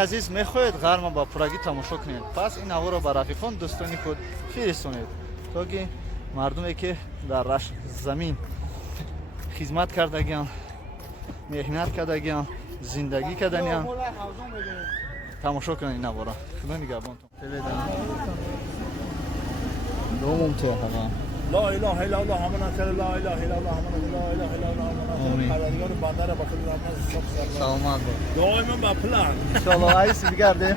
عزیز میخواهید غرم با پورگی تماشا کنید، پس این هوا را به رفیقان دوستانی خود فرستونید تا که مردمی که در رشت زمین خدمت کردگیان، مهنت کردگیان، زندگی کردگیان تماشا کنید این هوا را. خدا نگهبانتون. دوم ته هوا. لا اله الا الله محمد رسول الله، لا اله الا الله محمد لا اله الا الله محمد پروردگار بنده را بخیر رحمت سلامت باش. دائما با پلان ان شاء الله عیسی بگرده.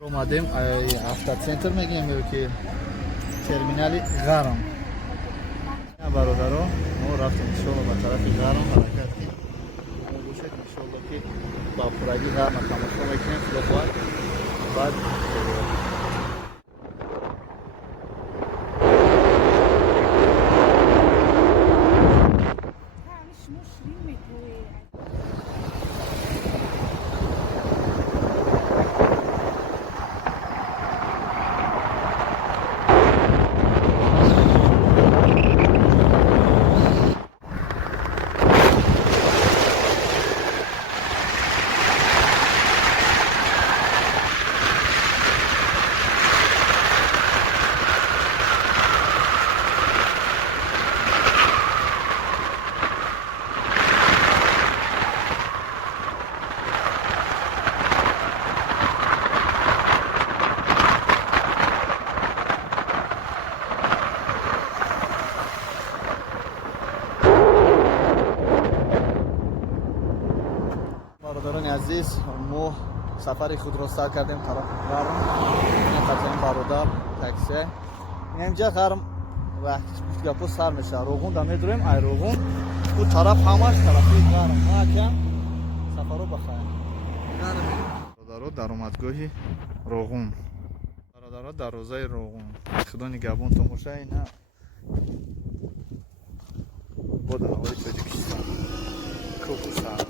اومدیم автоцентр میگیم که ترمینال غرم. برادرها ما رفتیم ان شاء الله به طرف غرم حرکت کنیم. گوشت ان شاء الله که با پورگی غرم تماشا میکنیم خدا بعد برادران عزیز ما سفر خود را سر کردیم طرف غرم. این قطعه برادر تاکسی اینجا غرم و گپو سر میشه روغون دا میدریم ای روغون او طرف همش طرفی غرم ما که سفر رو بخواهیم. برادرها در اومدگاهی روغون، برادرها در روزای روغون. خدا نگهبان تماشا اینا بود هوای تاجیکستان کوکو سر.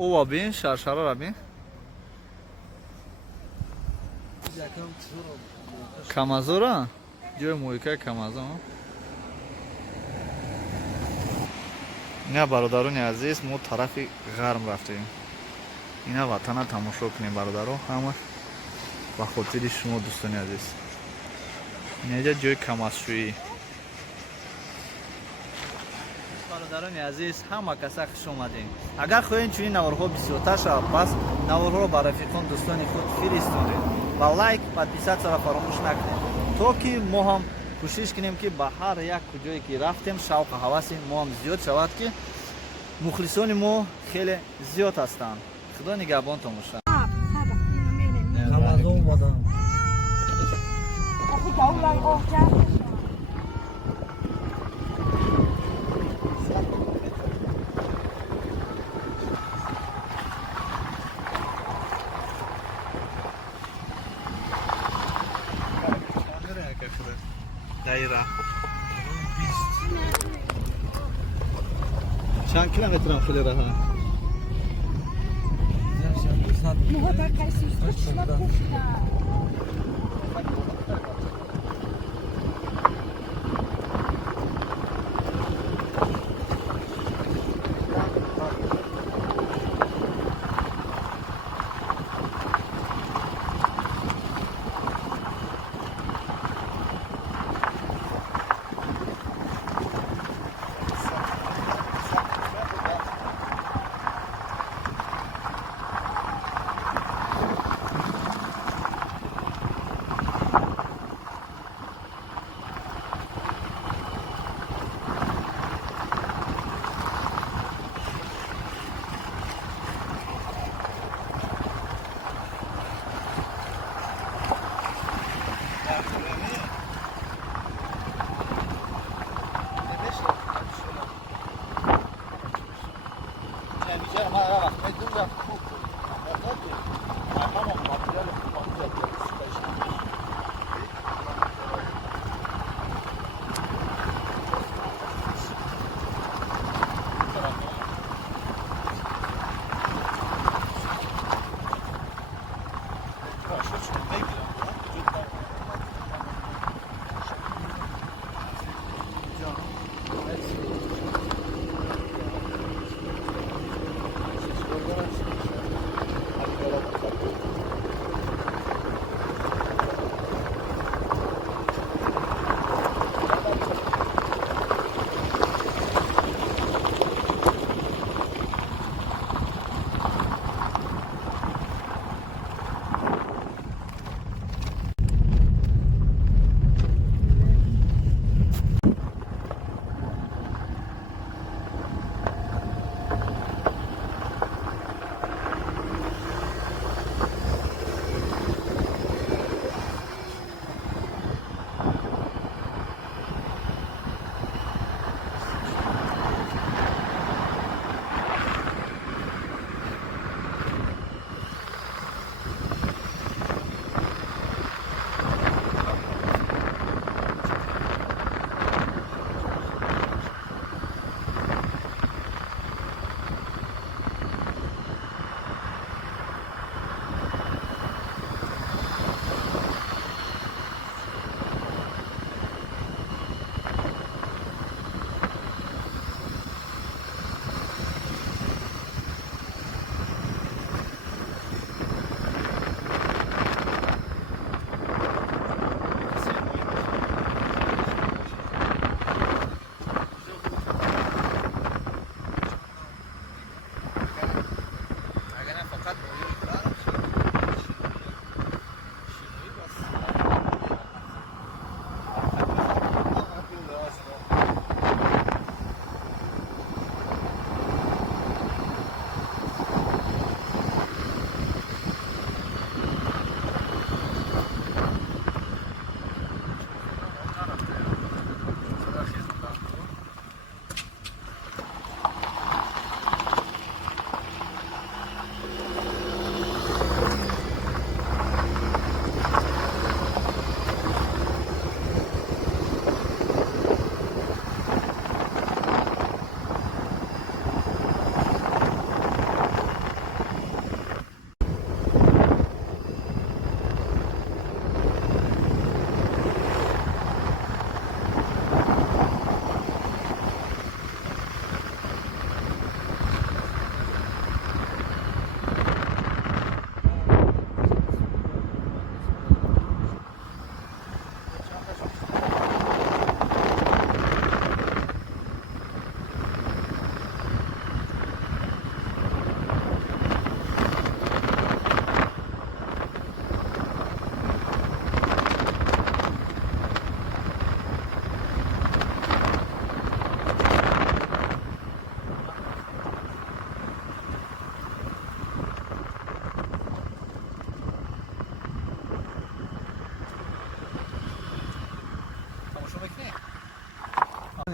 ова бин шаршарара бин камазора ҷои муҳикаи камазо. ина бародарони азиз мо тарафи ғарм рафтем. ина ватана тамошо кунем бародаро ҳама ба хотири шумо дӯстони азиз. инҷа ҷои камазшӯӣ. бародарони азиз ҳама каса хуш омадем. агар хоҳем чунин наворҳо бисёртар шавад пас наворҳоро ба рафиқон дӯстони худ фиристонед ва лайк подписатсияро фаромӯш накунед то ки мо ҳам кӯшиш кунем ки ба ҳар як куҷое ки рафтем шавқу ҳаваси мо ҳам зиёд шавад ки мухлисони мо хеле зиёд ҳастанд. худо нигаҳбонтон бошад. دایره چند کیلومتر هم خیلی راه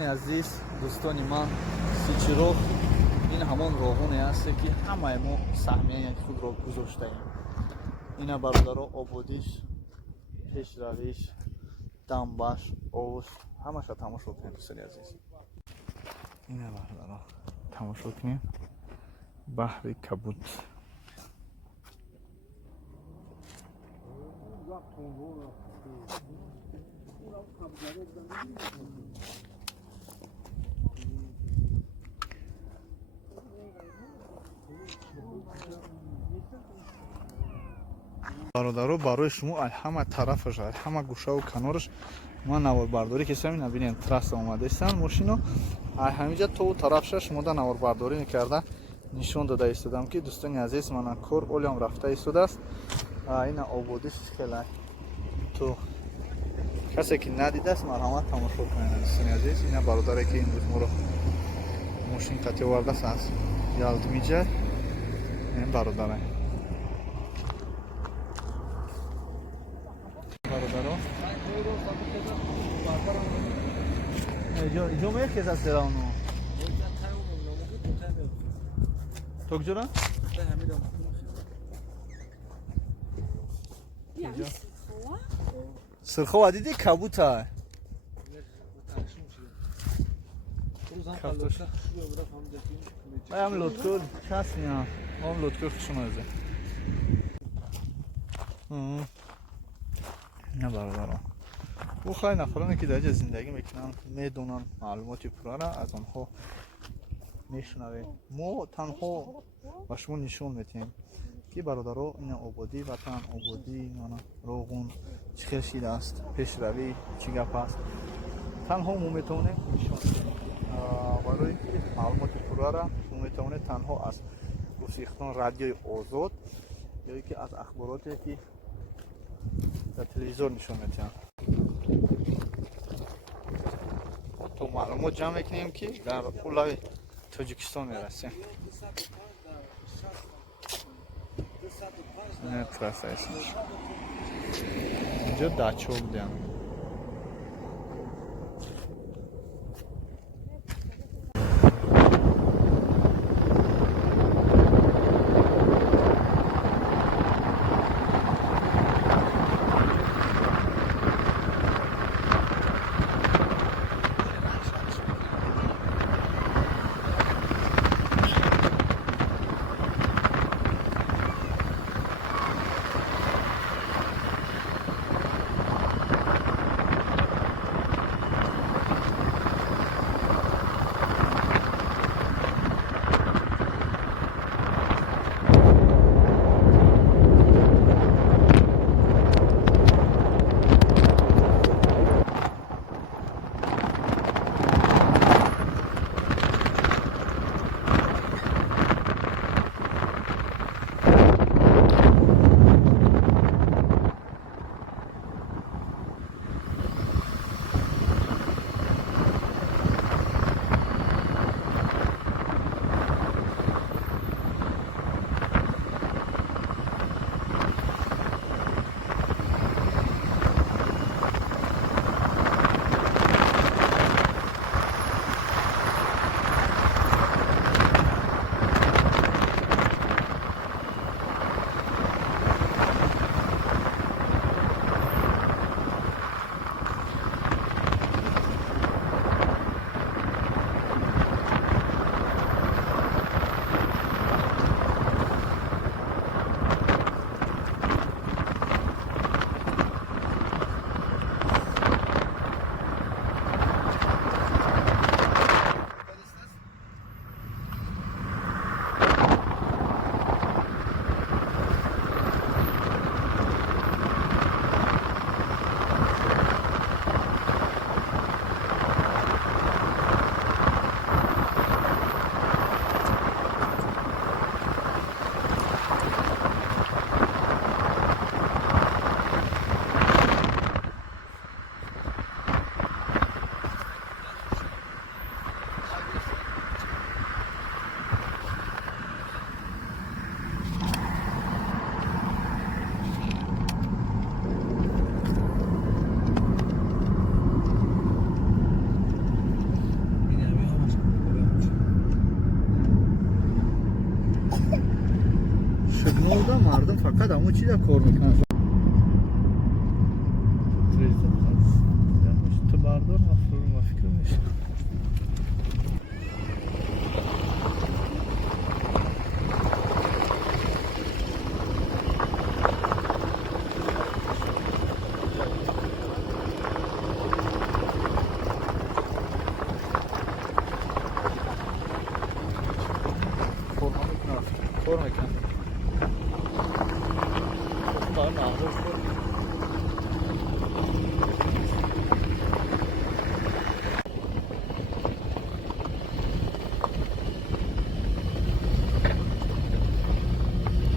азиз дӯстони ман сичироғ ин ҳамон роғоне асте ки ҳамаи мо саҳмияи худро гузоштаем. Ина бародаро ободиш, пешравиш, дамбаш, овуш ҳамаша тамошо кунем дӯстони азиз. Ина бародаро тамошо кунем баҳри кабуд. бародаро барои шумо ҳама тарафаш ҳама гӯшаву канораш ман наворбардорӣ кесам. ина бинем трасса омадаистанд мошино ҳамиҷа то тарафша шумода наворбардорӣ мекарда нишон дода истодам ки дӯстони азиз мана кор олиам рафта истодааст. ина ободиш хеле то касе ки надидааст марҳамат тамошо кунед дӯстони азиз. ина бародаре ки имрӯз моро мошин қатъи овардааст аз ялдмиҷа ин бародаре бародаро иҷо мехезад серавно то куҷора сирхова диди кабута ам лоткор часня он лоткор хушмазе не бародаро бу хай нафаране ки дар ҷа зиндагӣ мекунанд медонанд маълумоти пуррара аз онҳо мешунавем. мо танҳо ба шумо нишон медиҳем ки бародаро ина ободӣ ватан ободӣ роғун чӣ хел шида аст пешравӣ чӣ гап аст танҳо мо метавонем нишон диҳем. барои ки маълумоти пуррара шумо метавонед танҳо аз гусихтон радиои озод ё ки аз ахбороте ки дар телевизор нишон медиҳанд то маълумот ҷамъ мекунем ки дар улави Таҷикистон мерасем. инҷо дачҳо будем. فقط همون چی در کار میکنن تو بردار ما فکر میشه کار میکنن باید معروف کن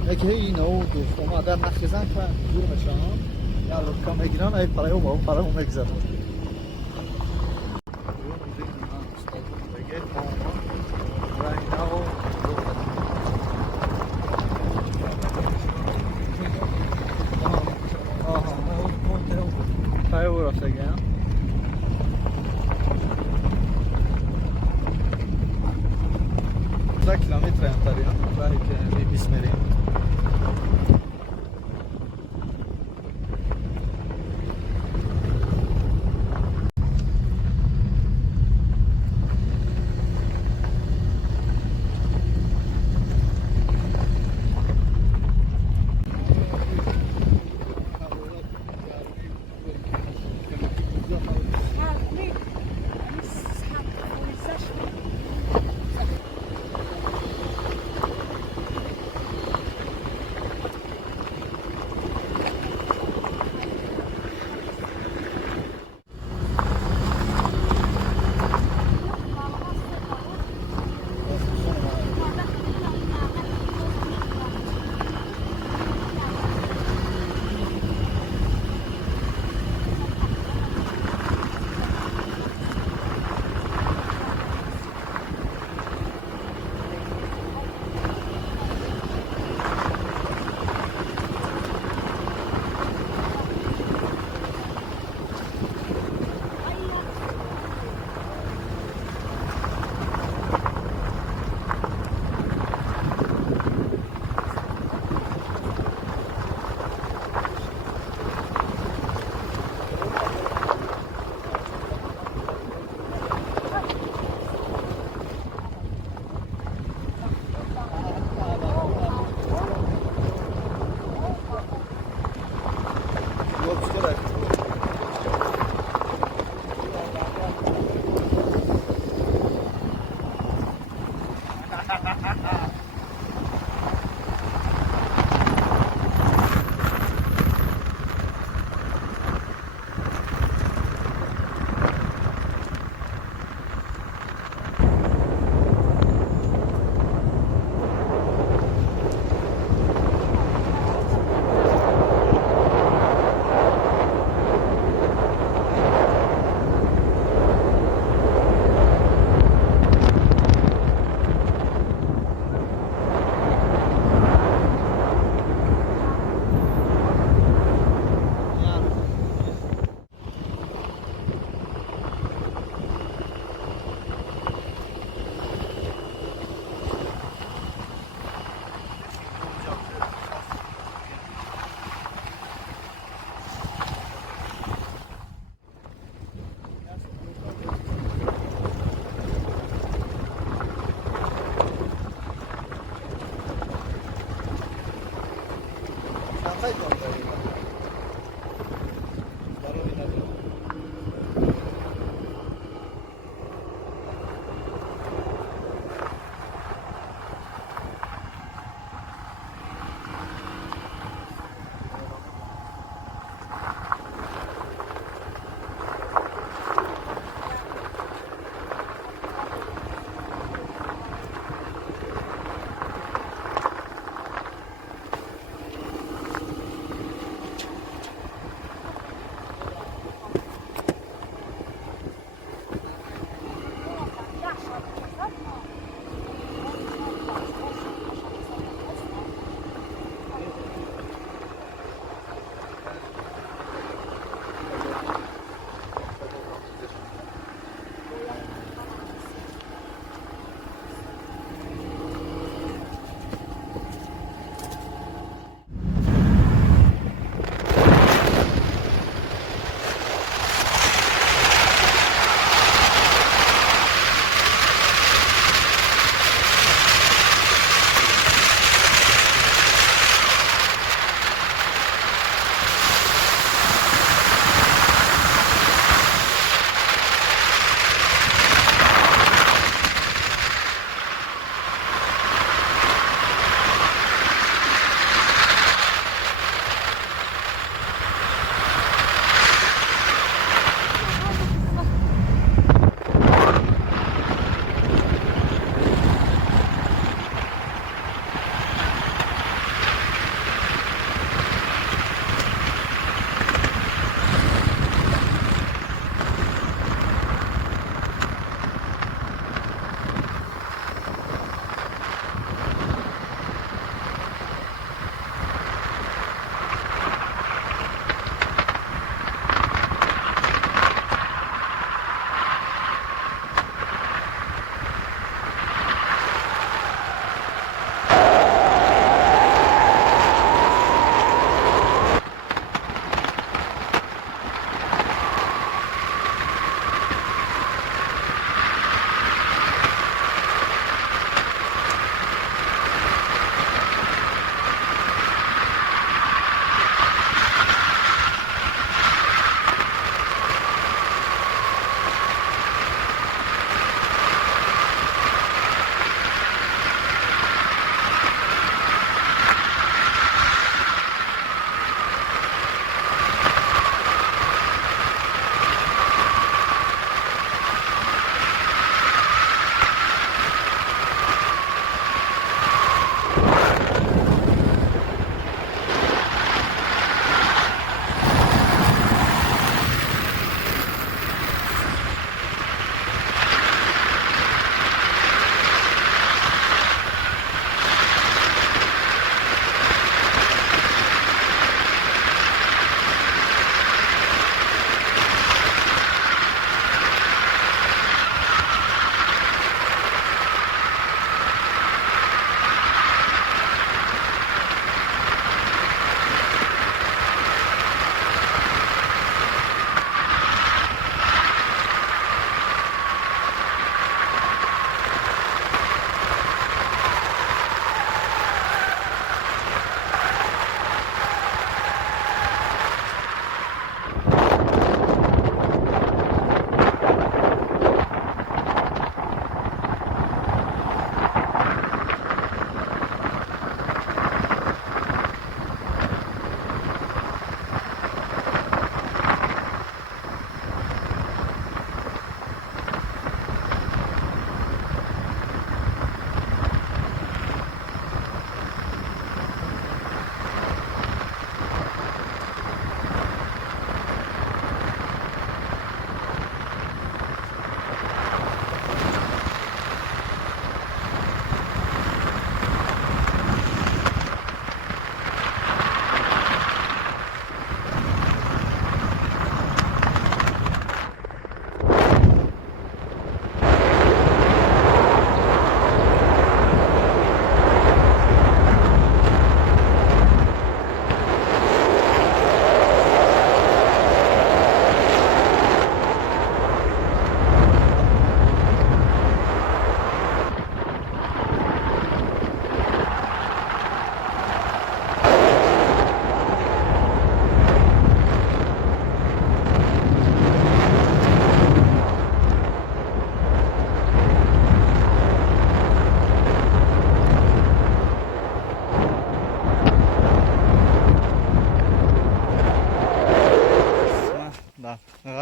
اگه این او دوست ما در نخیزن که دور میشن یا لطکا میگیرن ای پرای او پرای او میگذرن کیلومتر انتریان راهی که بیست میریم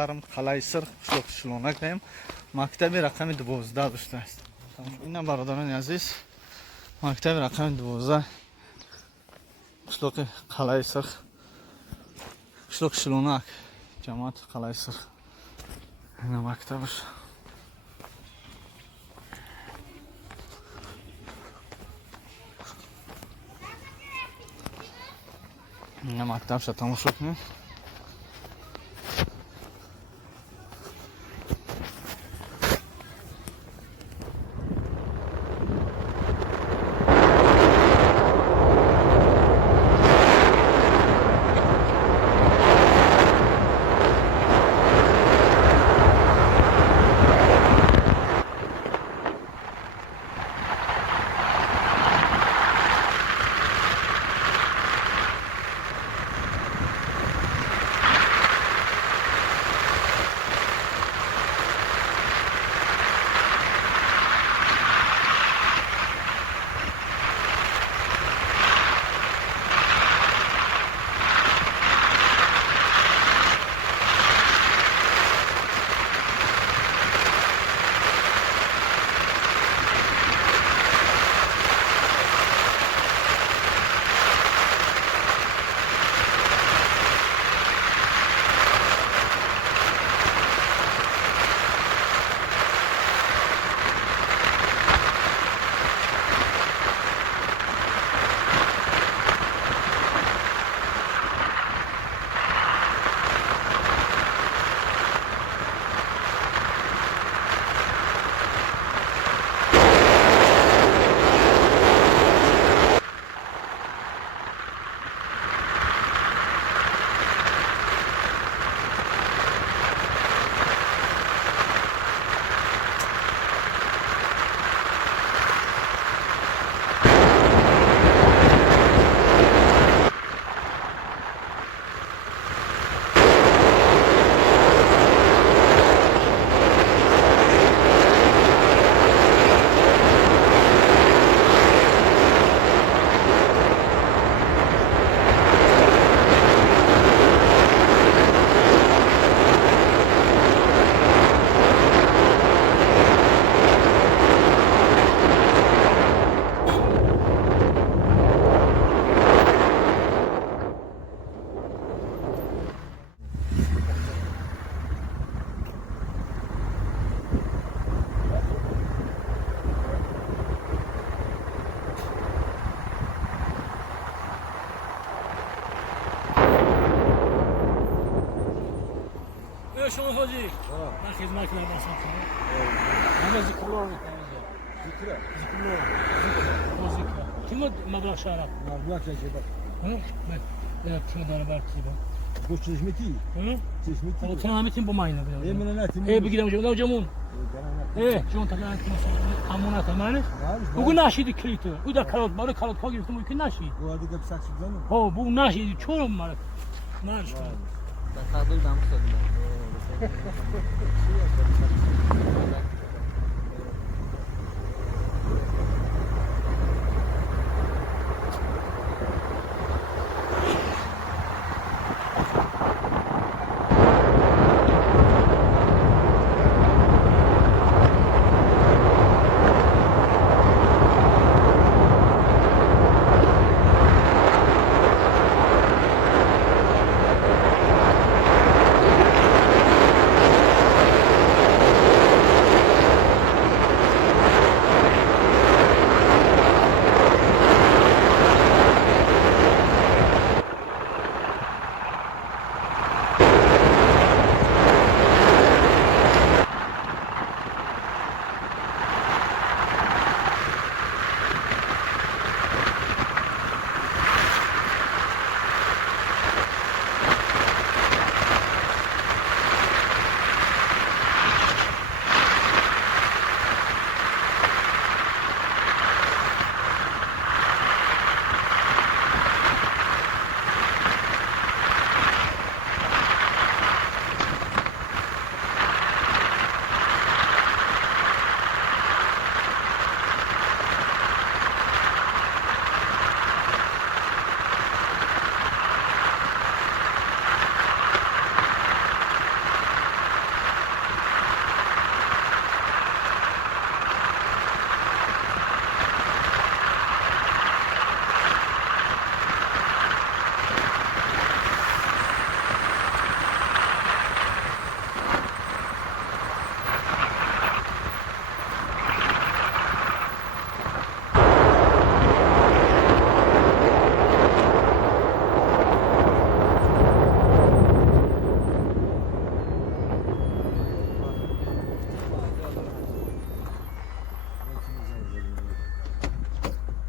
гарм қалаи сир қишлоқи шилонакаем мактаби рақами 12 доштааст. Ина бародарони азиз мактаби рақами 12 қишлоқи қалаи сир қишлоқи шилонак ҷамоати қалаи сир ина мактабаш. ина мактабша тамошо кунед. شما حاجی من خدمت کنم واسه همه ذکر الله ذکر kim meblag şarap? Meblag çekiyor bak. Ben kim dana belki ben. Bu çeşmeti. Çeşmeti. O tamamen bu mayna böyle. Yemin ederim. Bir gidelim hocam camon. Şun tabii amuna tamam. Bu naşidi kilito. Bu da kalat barı kalat koyuyor mu ki naşi. Bu adı da saksı değil mi? Ha bu naşidi çorum var. Naş. Takadıl damı söylüyor.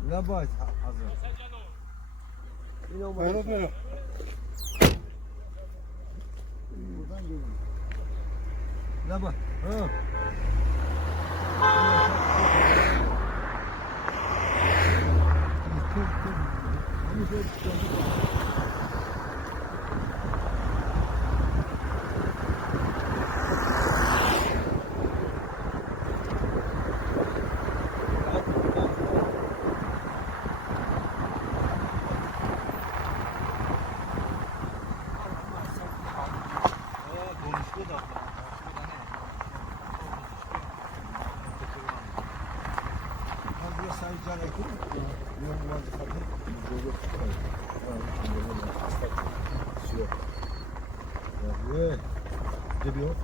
لباید حضرت این اومد لباید Geliyor.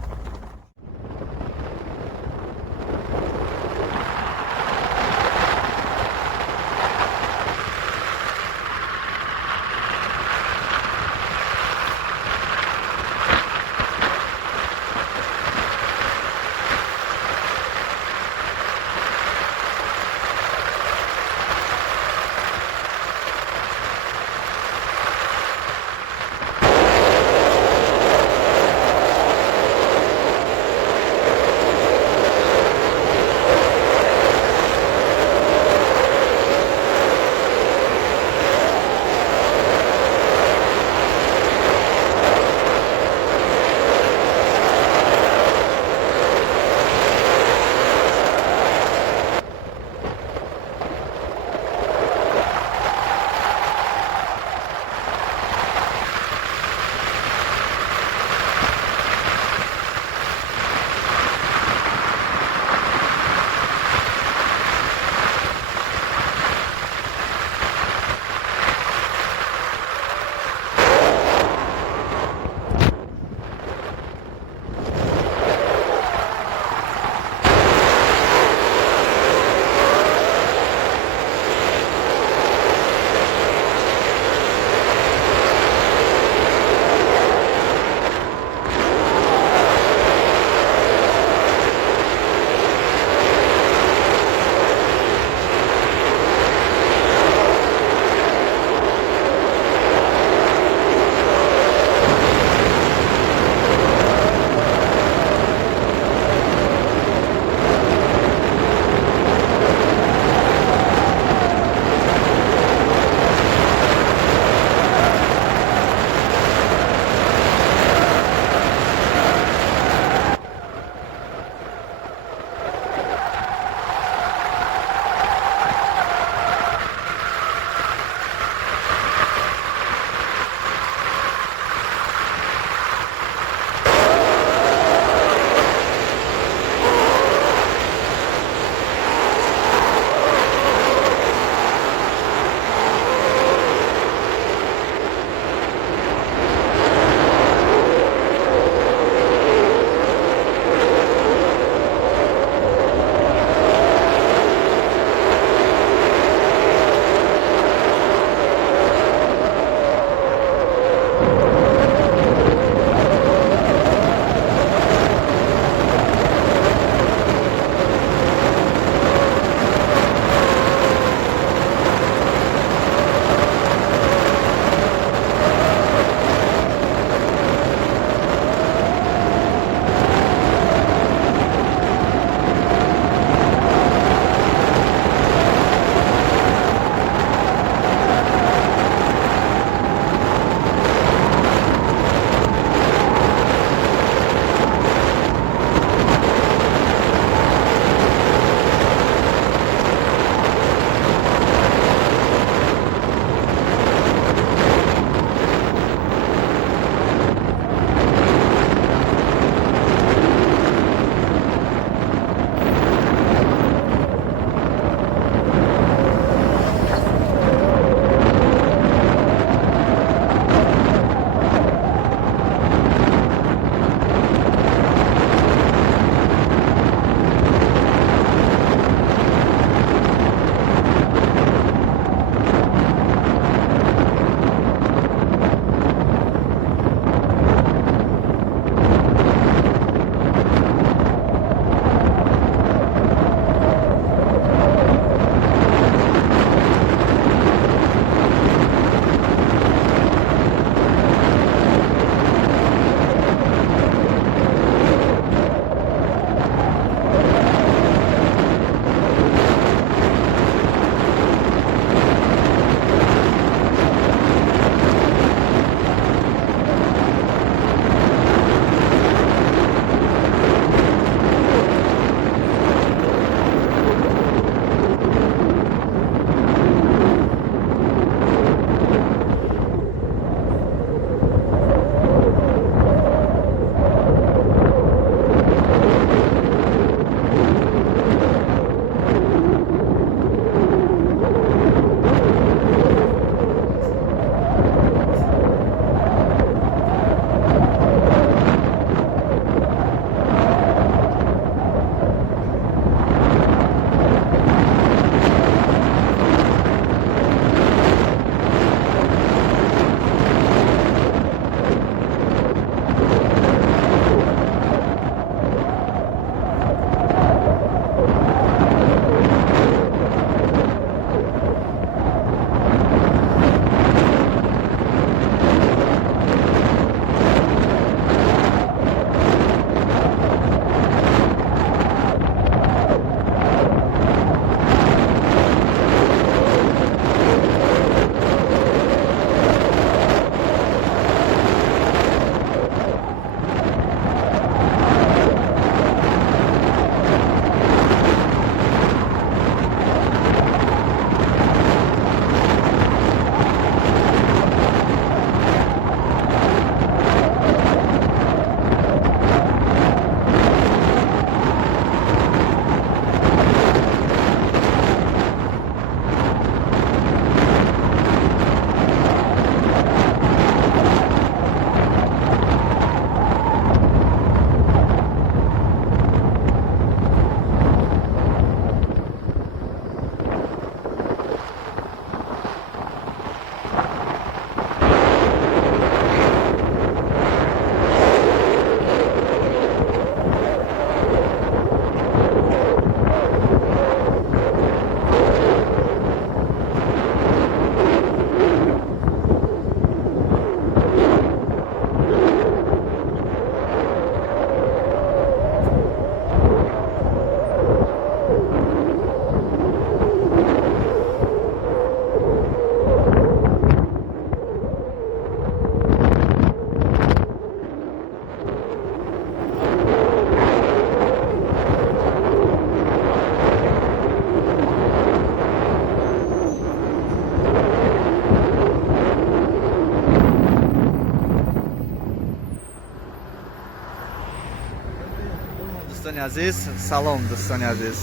عزیز سلام دوستان عزیز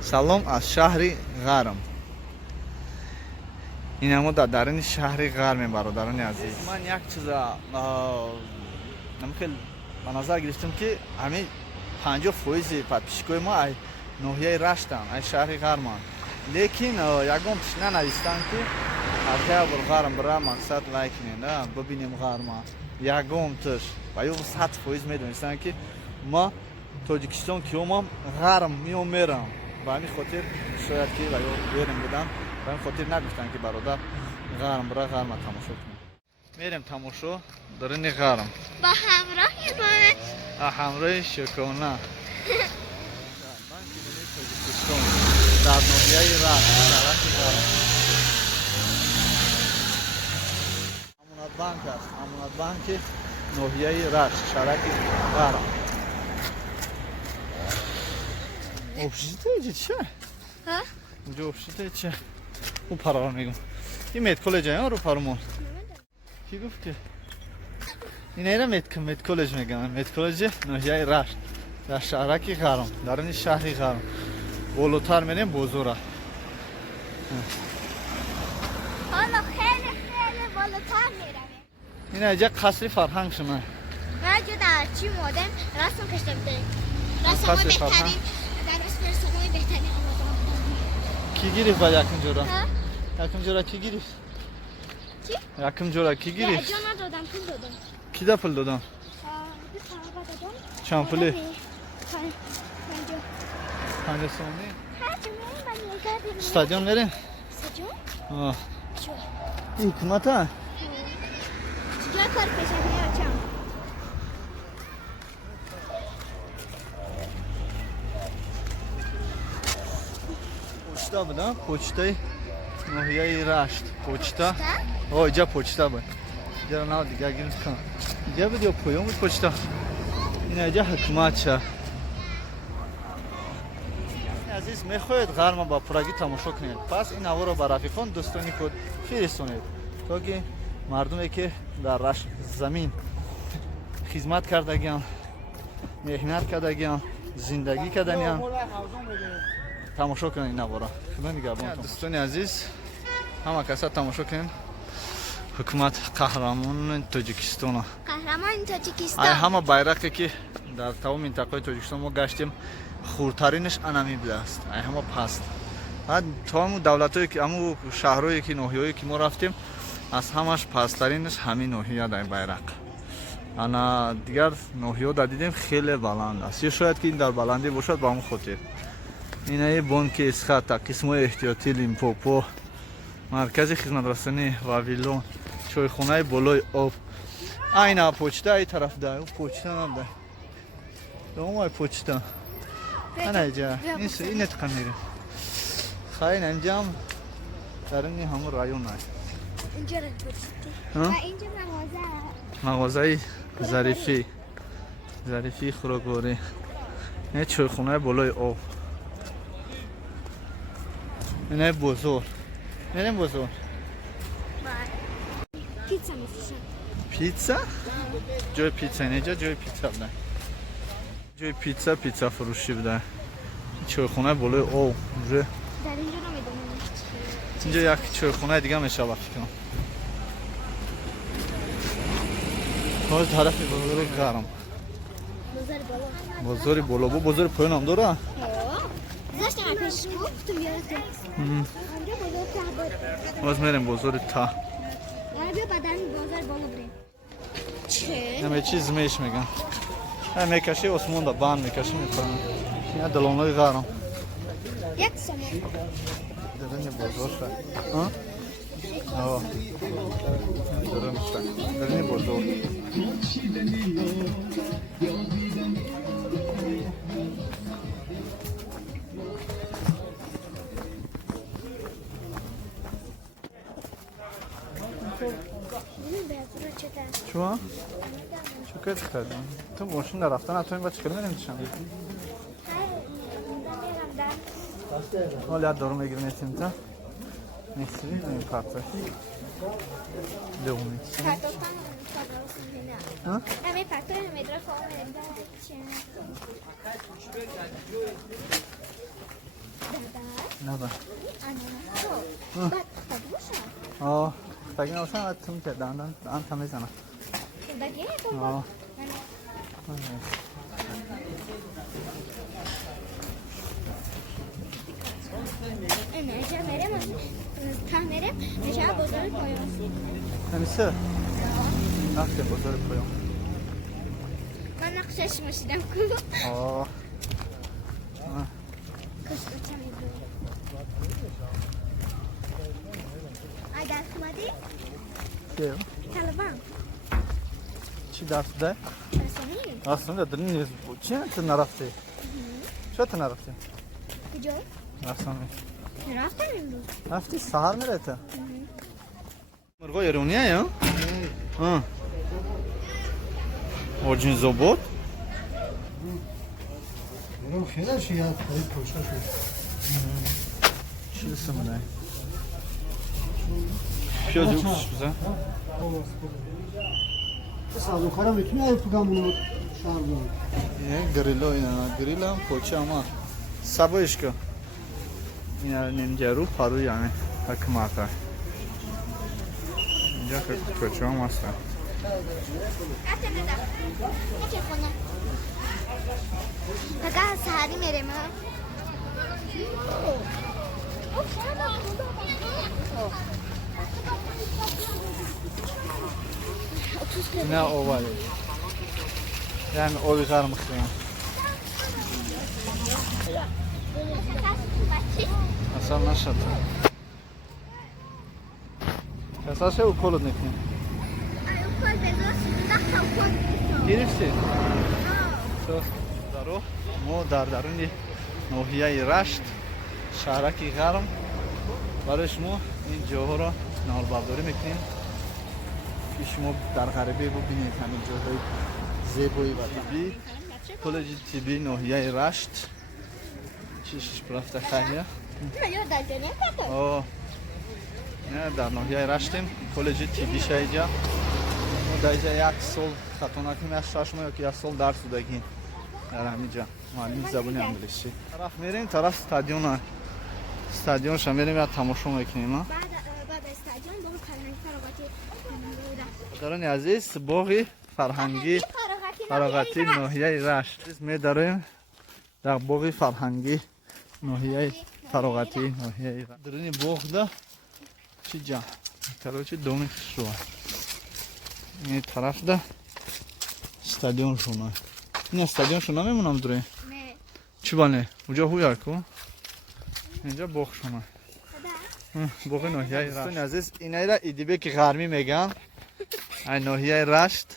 سلام از شهر غرم. این ما در درون شهر غرم برادران عزیز. من یک چیز نمیخوام به نظر گرفتم که همین 50% پادپیشکوی ما ای ناحیه رشتن ای شهر غرم. لیکن یکم تشنه نوشتن که هر کی غرم برای مقصد لایک نه ببینیم غرم یکم تش و یو 100% میدونستن که ما تاجیکستان کیومم غرم میرم و همین خاطر شاید که و یو بریم بودم و همین خاطر نگفتن که برادر غرم برای غرم تماشا کنیم. میریم تماشا درون غرم با همراه شکونه تاجیکستان در ناحیه رشت شهرک غرم. امانت بانک است. امانت بانک ناحیه رشت شهرک غرم. افشیده چه؟ ها؟ اونجا افشیده چه؟ اون پرا رو میگم. این مید کالج ها رو پرمون. کی گفت که؟ این اینا مید کالج میگن. مید کالج ناحیه رشت در شهرک غرم درون شهر غرم. بالاتر میریم بزرگ. حالا خیلی بالاتر میرم. این اینجا قصر فرهنگ شما. من جو در چی مودم رسم کشته بودم. رسم های بهترین در رسم های بهترین کی گیری با یکم جورا؟ یکم جورا کی گیری؟ چی؟ یکم جورا کی گیری؟ جا ندادم پول دادم. کی دا پول دادم؟ دو طبقه دادم. چند پولی؟ 50 سومی. من استادیوم میریم؟ استادیوم؟ آه. چو؟ حکومت ها؟ چجا کار پیش میارم؟ پوچتا بودم پوچتای ناحیه رشت پوچتا آه اینجا پوچتا بود اینجا نه دیگه گیرد کن اینجا بود یا پویون بود پوچتا این اینجا حکومت شه. عزیز میخواید غرم با پراگی تماشا کنید پس این هوا رو با رفیقان دوستانی خود فرستونید تا که مردمی که در رشت زمین خدمت کردگیان مهنت کردگیان زندگی کردگیان تماشا کنین این هوا را. خدا نگهدار دوستان عزیز همه کسا تماشا کنین حکومت قهرمان تاجیکستان. قهرمان تاجیکستان. ای همه بیرقی که در تمام منطقه تاجیکستان ما گشتیم خورترینش انمی بوده است. ای همه پست. بعد تمام دولتایی که همو شهرهایی که ناحیه‌ای که ما رفتیم از همش پست‌ترینش همین ناحیه در بیرق. انا دیگر ناحیه‌ها دیدیم خیلی بلند است. یا شاید که این در بلندی باشد با هم خاطر. این ای بانک اسخات قسم‌های احتیاطی لیمپوپو مرکز خدمت رسانی و ویلون چایخانه بالای آب اینا پوچتا ای طرف ده او پوچتا نبده دومای پوچتا انا اینجا این اتقا میره خیلی انجام در این همون رایون های اینجا رو پوچتی و اینجا مغازه ظریفی خوراکوری این چایخانه بالای آب اینه بزرگ میریم بزرگ پیتزا میفروشن. پیتزا؟ جای پیتزا اینجا جای پیتزا بودن جای پیتزا فروشی بودن چایخونه بالای او در اینجا نمیدونم اینجا یک چایخونه دیگه میشه وقتی کنم باز طرف بازار غرم بازار بالا بازار پایین هم داره؟ زشتم پیش گفتم یادتون باز میریم بازار تا بیا بدن بازار بالا بریم چه؟ همه چیز میش میگن میکشی عثمان دا بان میکشی میکنن این دلانوی غرم یک سمان درین بازار شد آه درین بازار چوا؟ چو کت کردم؟ تو ماشین رفتن اتوین با چکر میریم چشم؟ حالا یاد دارو میگیرم ایتیم تا نیستی این پرته دومی ها؟ همه فاکتور مدرا فاهم نه با آنها آه فکر نمی‌کنم اتم که دندان تمیزه نه بگی تو آه نجا میرم تا میرم نجا بزرگ پایان همیشه نقشه بزرگ پایان من نقشش مشیدم کو آه کش بچه میبرم اگر خمادی چه؟ طالبان چی درس ده؟ رسانی اصلا در نیست بود چی تو نرفتی؟ چرا تو نرفتی؟ کجا؟ اصلا رفتم امروز رفتی سهر میره تو؟ مرغای ایرانیه یا؟ ها اوجین زبط؟ برام خیلی شیاد خرید پوشش شد. چی اسم ده؟ پیاز یوکسش بزن؟ سازو خرم میتونی ای پگامونو شهر بود. یه گریلا اینه گریلا هم پوچه اما سبایش که اینه نینجارو پارو یعنی حکماته اینجا که پوچه هم هسته رفتم ندارم نکه خونه فقط سهری میرم نه اووالی یعنی اوی غرم خیلی اصلا نشد کساشه او کلود نکنی گرفتی؟ درو ما در درون ناحیه رشت شهرک غرم برای شما این جاها را ناربرداری میکنیم که شما در غربی ببینید همین جاهای زیبایی و طبیعی کلج طبی ناحیه رشت چیش برفته خیلیه نه در ناحیه رشتیم کلج طبی شایجا ما در اینجا یک سال خطانکیم یک ششم یا که یک سال درس بودگیم در همینجا معلم زبان انگلیسی طرف میریم طرف استادیون شما میریم یا تماشا میکنیم بعد استادیون باقی فرهنگی فراغتی درانی عزیز باقی فرهنگی فراغتی ناحیه رشت می‌داریم در باغ فرهنگی ناحیه فراغتی ناحیه رشت درون باغ ده چی جا کراچی دومی شو این طرف ده استادیون شونه این استادیون شونه میمونم دوره نه چی بانه اونجا هویا کو اینجا باغ شونه باغ ناحیه رشت عزیز اینه را ایدیبه که غرمی میگن این ناحیه رشت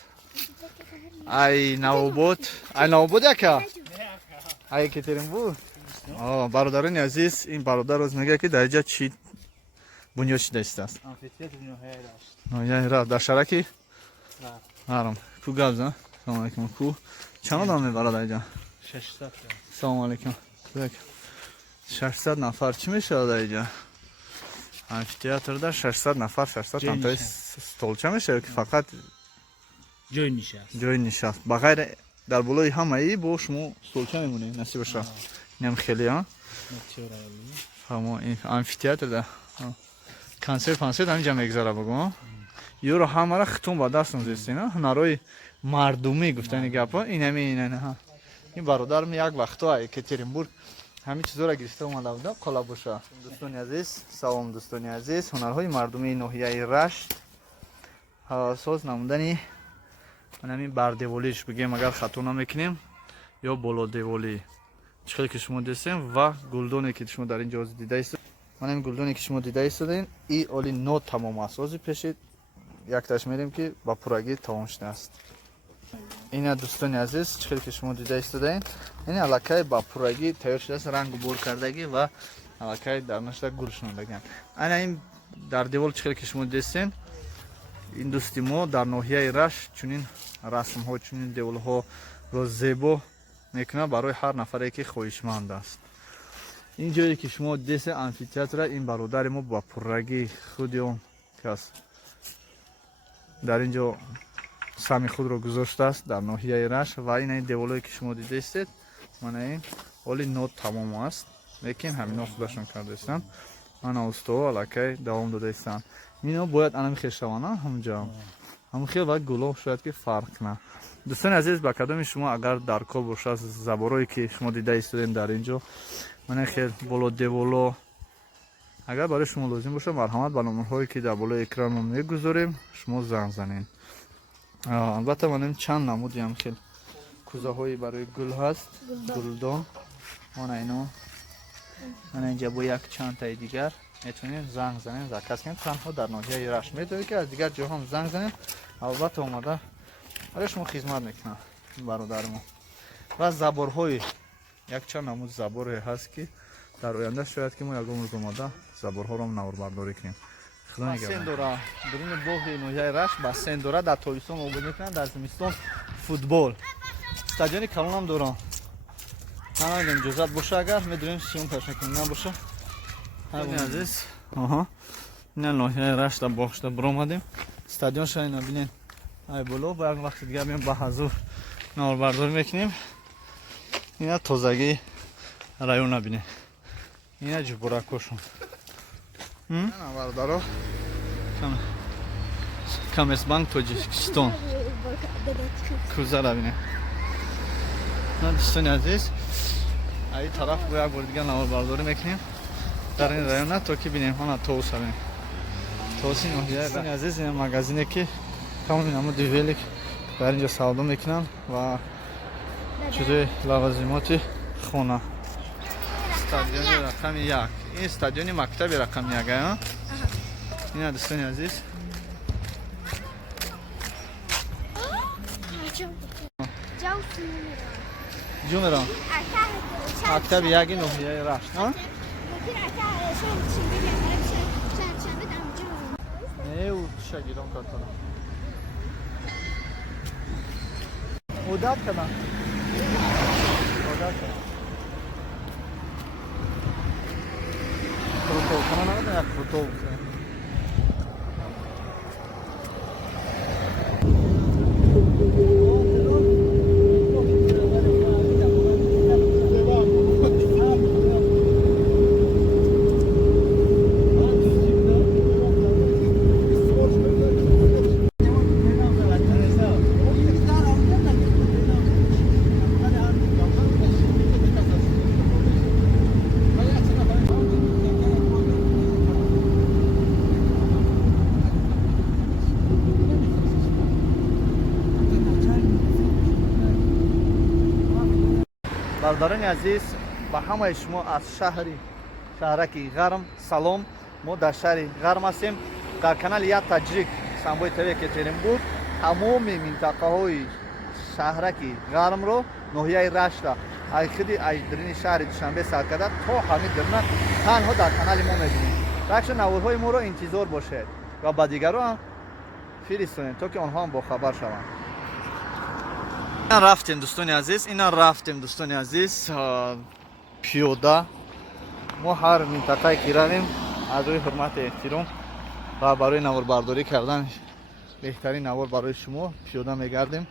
ای نوبت یکا ای کترین بود برادران عزیز این برادر روز میگه که در اینجا چی بنیاد شده است ناحیه رشت در شرکی هرم کو گابزا سلام علیکم کو چند آدم میبره در اینجا 600 سلام علیکم 600 نفر چی میشه در اینجا آمفی‌تئاتر در 600 نفر 600 تا استولچه میشه که فقط جای نشست بغیر در بالای همه ای با شما استولچه میمونه نصیب شد اینم خیلی ها همه این آمفی‌تئاتر ده کنسرت همینجا میگذاره بگو یه رو همه را ختم با دست نزستی نه هنرهای مردمی گفتنی گپا این همه اینه ها این برادرم یک وقتا یکاترینبورگ همین چیزا را گرفته اومده بود کلابوشا دوستان عزیز سلام دوستان عزیز هنرهای مردمی ناحیه رشت ساز نمودنی همین بردیوالیش بگیم اگر خطا نمیکنیم یا بالا دیوالی چخیلی که شما دیدین و گلدونی که شما در اینجا دیده است من این گلدونی که شما دیده ایستادین این اولی نو تمام است از پیشید یک تاش میریم که با پورگی تمام شده است این دوستان عزیز چخیلی که شما دیده ایستادین این علاقه با پورگی تیار شده است رنگ بور کردگی و علاقه در نشده گل شوندگی این در دیوال چخیلی که شما دیدین این دوستی ما در ناحیه رشت چنین رسم ها چنین دیوال ها رو زیبا میکنه برای هر نفری که خواهشمند است این جایی که شما دیدین آمفی‌تئاتر این برادر ما با پررگی خود اون کس در اینجا сами худро гузоштааст дар ноҳияи Рашт ва ин деволое ки шумо дидаистед мана ин оли нот тамом аст, лекин ҳамино худашон кардаистанд. Мана усто аллакай давом додаистанд. Ино бояд анами хел шаванд ҳамҷо. Ҳамон хел ва гулоб шояд ки фарқ кунад. Дӯстони азиз, ба кадоми шумо агар дар кор бошад заборое ки шумо дида истодем дар инҷо, мана хел боло деволо, агар барои шумо лозим бошад, марҳамат ба номерҳое ки дар болои экран мегузорем, шумо занг занед. Албатта манем чанд намуди ҳам хел кӯзаҳои барои гул ҳаст, гулдон. Мана ино, мана инҷа бо як чандтаи дигар метавонед занг занед, заказ кунед. Танҳо дар ноҳияи Рашт метавонед ки аз дигар ҷоҳам занг занед, албатта омада барои шумо хизмат мекунад бародари мо. Ва заборҳои якчанд намуд заборе ҳаст ки дар оянда шояд ки мо ягон рӯз омада заборҳоро наварбардорӣ кунем. Бассейн дора, бируни боғи ноҳияи Рашт бассейн дора. Дар тобистон обуд мекунанд, дар зимистон футбол. Стадиони калонам дорам. Ҳана иҷозат боша, агар медонем сиём пеш мекунем, набоша. Ҳайвони азиз, ина ноҳияи Рашт да бохшда биромадем. Стадион шайна бинед. Ай боло, ба як вақти дигар меем ба ҳазур наварбардорӣ мекунем. Ина тозагии района бинед. Ина ҷубуракошон. Навардаро Коммерцбанк Tajikistan кӯзара бинед. Дӯстони азиз, ай тараф бо як бори дигар наварбардорӣ мекунем дар ин района, то ки бинем ҳана тоуса бинем. Тоуси ноҳияи Рашт азиз, ин магазине ки тамоми намуди велик дар инҷо савдо мекунанд ва чизои лавазимоти хона. Стадиони рақами 1. Ин стадиони мактаби рақами 1. Ина дӯстони азиз. Ҷумерон. Мактаби 1 ноҳияи Рашт. Эу шагирон картона. Муддат кадам. Муддат кадам. Крутов, кана надо як крутов. бародарони азиз, ба ҳамаи шумо аз шаҳраки Гарм салом. Мо дар шаҳри Гарм ҳастем. Дар канали Я Таджик САНБОЙ.ТВ ки терем буд, тамоми минтақаҳои шаҳраки Гармро, ноҳияи Рашта, аз худи айдрини шаҳри Душанбе сар карда то ҳамин дирна танҳо дар канали мо мебинед. Рахша наводҳои моро интизор бошед ва ба дигаро ҳам фиристонед, то ки онҳо ҳам бохабар шаванд. Ина рафтем дӯстони азиз, пиёда. Мо ҳар минтақае ки равем аз рӯи ҳурмати эҳтиром ва барои наворбардорӣ кардан беҳтарин навор барои шумо пиёда мегардем,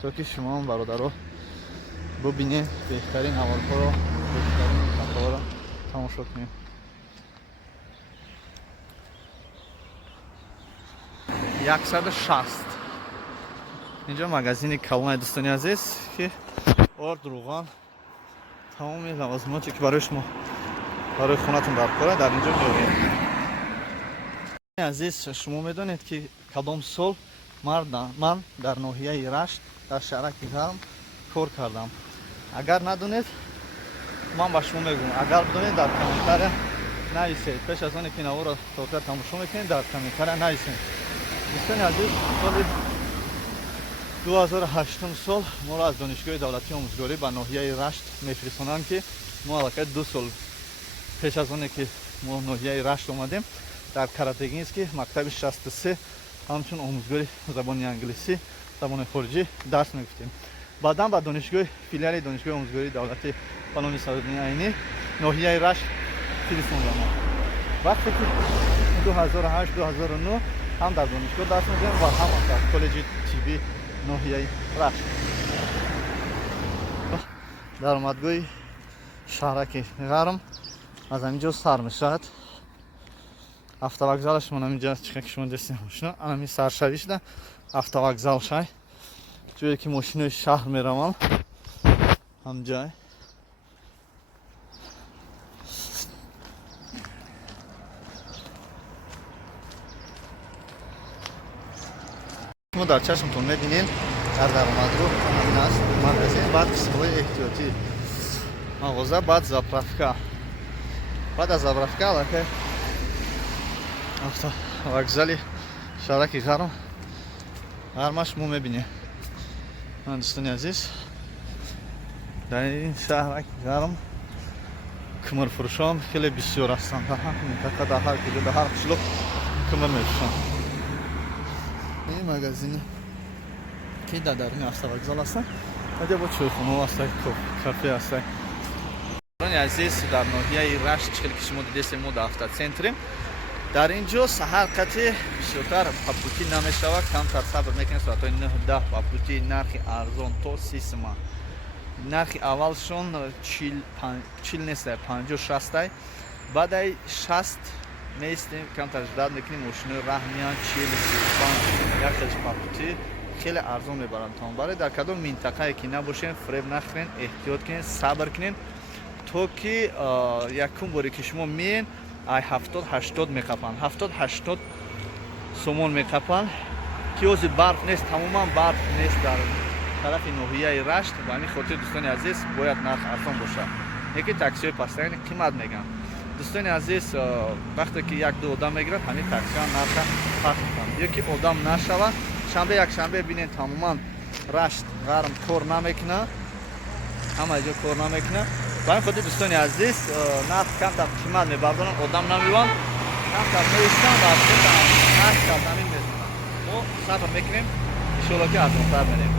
то ки шумо ҳам бародаро бубинед беҳтарин наворҳоро, беҳтарин минтақаҳоро тамошо кунед. Яксад 60. اینجا مغازین کلان دوستانی عزیز که آرد روغن تمام لوازماتی که برای شما برای خونتون در کاره در اینجا می‌آوریم. عزیز شما میدونید که کدام سال من در ناحیه رشت در شهرک گرم کار کردم. اگر ندونید من با شما میگم، اگر بدونید در کامنتار نویسید. پیش از آن که نوار را تا تماشا میکنید در کامنتار نویسید. دوستان عزیز، سال 2008 سال ما را از دانشگاه دولتی آموزگاری به ناحیه رشت میفرستانند که ما البته 2 سال پیش از آن که ما ناحیه رشت اومدیم در каратегинский مکتب 63 همچون آموزگاری زبان انگلیسی زبان خارجی درس میگفتیم. بعدا به دانشگاه فیلیال دانشگاه آموزگاری دولتی فنون صنعتی عینی ناحیه رشت فرستاندم. وقتی که 2008 2009 هم در دانشگاه درس می‌دیم و هم در کالج طبی ناحیه رشت. در اومدگاه شهرک غرم از اینجا سر میشد. автовокзалش من اینجا چیکار که شما دستین ماشینا همین سرشوی شده автовокзал شای جایی که ماشینای شهر میرم هم جای شما در چشمتون میبینین در اومدگاه همین است مغازه بعد قسم‌های احتیاطی مغازه بعد заправка بعد از заправка аллахе автовокзали шараки ғарм ғармаш мо мебинем дӯстони азиз дар ин шаҳраки ғарм кӯмирфурӯшон хеле бисёр ҳастанд дар ҳар минтақа дар ҳар кӯҷа дар ҳар қишлоқ кӯмир мефурӯшанд ин магазини ки дар даруни автовокзал ҳастанд аҷа бо чойхонаҳо ҳастанд кафе ҳастанд дӯстони азиз дар ноҳияи рашт чиқел ки шумо дидестем мо дар автоцентрем дар инҷо саҳар қати бисёртар папути намешавад камтар сабр мекунед соатҳои 9-10 папути нархи арзон то 30 сомон нархи аввалшон 40 нест 50-60 баъдаи 60 меистем камтар ждат мекунем мошинои раҳ меянд 40-35 як хелиш папути хеле арзон мебаранд тонбаре дар кадом минтақае ки набошем фреб нахӯрен эҳтиёт кунед сабр кунед то ки якум боре ки шумо меен ай 70-80 мекапанд 70-80 сомон мекапанд киёзи барф нест тамоман барф нест дар тарафи ноҳияи рашт ба ҳамин хотир дӯстони азиз бояд нарх арзон бошад яки таксиҳои пастарини қимат мегӯянд дӯстони азиз вақте ки як-ду одам мегирад ҳамин таксиҳо нарха фарқ мекунанд ёки одам нашавад шанбе якшанбе бинед тамоман рашт ғарм кор намекунад ҳама ҷо кор намекунад ба ҳамин хотир дӯстони азиз нарх камтар қимат мебардоранд одам намеванд камтар меистанд ва нарх камтарин мезананд мо сабр мекунем иншоалло ки арзонтар менем